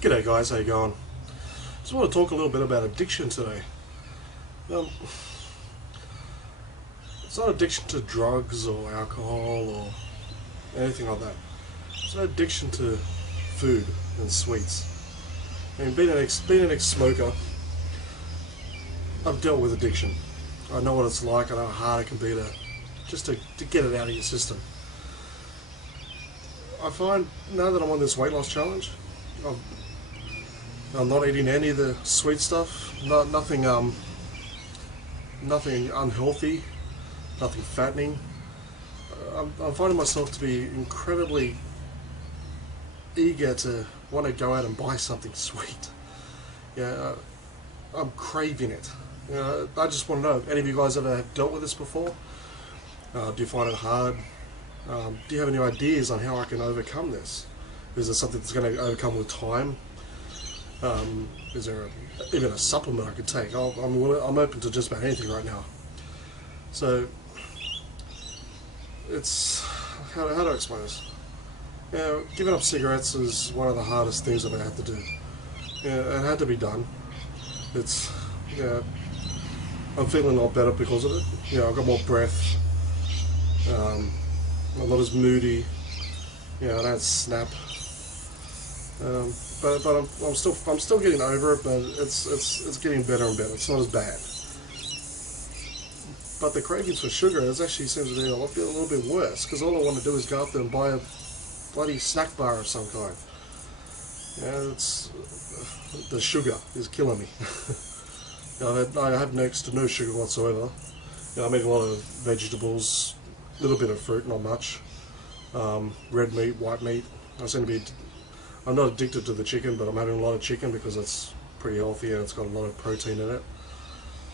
G'day guys, how you going? Just want to talk a little bit about addiction today. Um, it's not addiction to drugs or alcohol or anything like that. It's an addiction to food and sweets. And being an ex-smoker, I've dealt with addiction. I know what it's like. I know how hard it can be to get it out of your system. I find now that I'm on this weight loss challenge, I'm not eating any of the sweet stuff. Nothing unhealthy, nothing fattening. I'm finding myself to be incredibly eager to want to go out and buy something sweet. Yeah, I'm craving it. You know, I just want to know, any of you guys ever dealt with this before? Do you find it hard? Do you have any ideas on how I can overcome this? Is there something that's going to overcome with time? Is there even a supplement I could take? I'm open to just about anything right now. So it's how do I explain this? You know, giving up cigarettes is one of the hardest things I've ever had to do. It had to be done. It's I'm feeling a lot better because of it. I've got more breath. I'm not as moody. I don't snap. But I'm still getting over it. But it's getting better and better. It's not as bad. But the cravings for sugar actually seems to be a little bit worse, because all I want to do is go up there and buy a bloody snack bar of some kind. The sugar is killing me. I have next to no sugar whatsoever. I'm eating a lot of vegetables, a little bit of fruit, not much. Red meat, white meat. I'm not addicted to the chicken, but I'm having a lot of chicken because it's pretty healthy and it's got a lot of protein in it.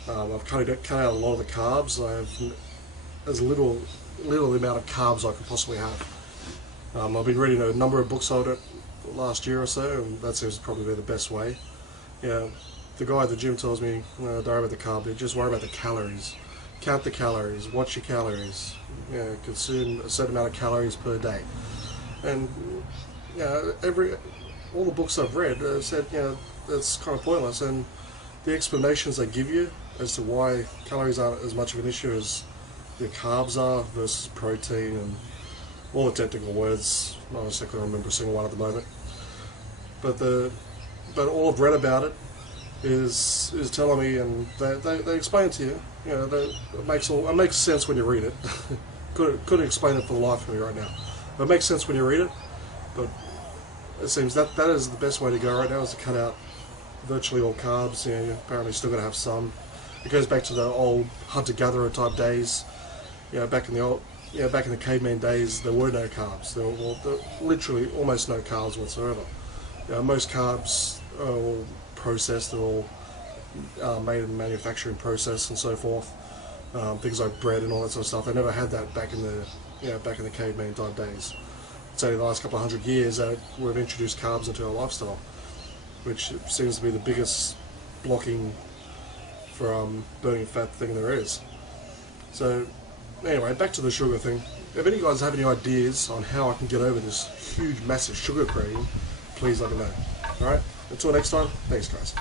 I've cut out a lot of the carbs. I have as little amount of carbs I could possibly have. I've been reading a number of books on it last year or so, and that seems to probably be the best way. The guy at the gym tells me, don't worry about the carb, just worry about the calories. Count the calories, watch your calories, consume a certain amount of calories per day. And all the books I've read said that's kind of pointless, and the explanations they give you as to why calories aren't as much of an issue as your carbs are versus protein and all the technical words. Not exactly remember a single one at the moment. But all I've read about it is telling me, and they explain it to you. It makes sense when you read it. Couldn't explain it for the life of me right now. But it makes sense when you read it. But it seems that is the best way to go right now, is to cut out virtually all carbs. You're apparently still going to have some. It goes back to the old hunter-gatherer type days. Back in the caveman days, there were no carbs. There were literally almost no carbs whatsoever. Most carbs are all processed. They're all made in manufacturing process and so forth. Things like bread and all that sort of stuff. They never had that back in the caveman type days. It's only the last couple of 100 years that we've introduced carbs into our lifestyle, which seems to be the biggest blocking for burning fat thing there is. So anyway, back to the sugar thing. If any of you guys have any ideas on how I can get over this huge, massive sugar craving, please let me know. Alright, until next time, thanks guys.